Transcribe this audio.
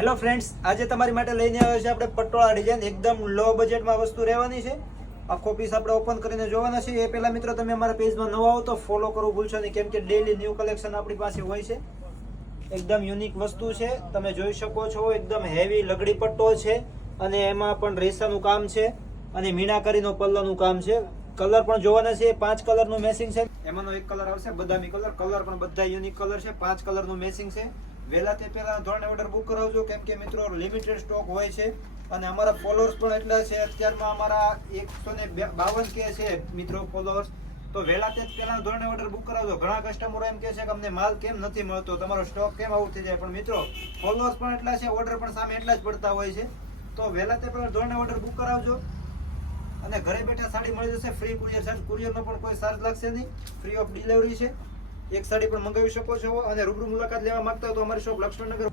Hello friends, આજે તમારી માટે લઈને આવ્યો છે આપણે પટોળા ડિઝાઇન. એકદમ લો બજેટમાં વસ્તુ રહેવાની છે. આખો પીસ આપણે ઓપન કરીને જોવાના છે. એ પહેલા મિત્રો તમે અમારા પેજમાં નવા આવો તો ફોલો કરવું ભૂલશો નહીં, કેમ કે ડેઈલી ન્યૂ કલેક્શન આપણી પાસે હોય છે. એકદમ યુનિક વસ્તુ છે, તમે જોઈ શકો છો. એકદમ હેવી લગડી પટ્ટો છે અને એમાં પણ રેસાનું કામ છે અને મીનાકારીનો પલ્લાનું કામ છે. કલર પણ જોવાના છે. 5 કલરનું મેચિંગ છે. એમાંનો એક કલર આવશે બદામી કલર. કલર પણ બધા યુનિક કલર છે. 5 કલરનું મેચિંગ છે. વહેલા તે પહેલા ધોરણે ઓર્ડર બુક કરાવજો, કેમ કે મિત્રો લિમિટેડ સ્ટોક હોય છે અને અમારા ફોલોઅર્સ પણ એટલા છે. અત્યારમાં અમારા 152 કે છે મિત્રો ફોલોઅર્સ. તો વહેલા તે પહેલા ધોરણે ઓર્ડર બુક કરાવજો. ઘણા કસ્ટમરો એમ કહે છે કે અમને માલ કેમ નથી મળતો, તમારો સ્ટોક કેમ આઉટ થઈ જાય, પણ મિત્રો ફોલોઅર્સ પણ એટલા છે, ઓર્ડર પણ સામે એટલા જ પડતા હોય છે. તો વહેલા તે પહેલા ધોરણે ઓર્ડર બુક કરાવજો અને ઘરે બેઠા સાડી મળી જશે. ફ્રી કુરિયર ચાર્જ, કુરિયરનો પણ કોઈ ચાર્જ લાગશે નહીં. ફ્રી ઓફ ડિલિવરી છે. એક સાડી પણ મંગાવી શકો છો અને રૂબરૂ મુલાકાત લેવા માંગતા હો તો અમારી શોપ લક્ષ્મણનગર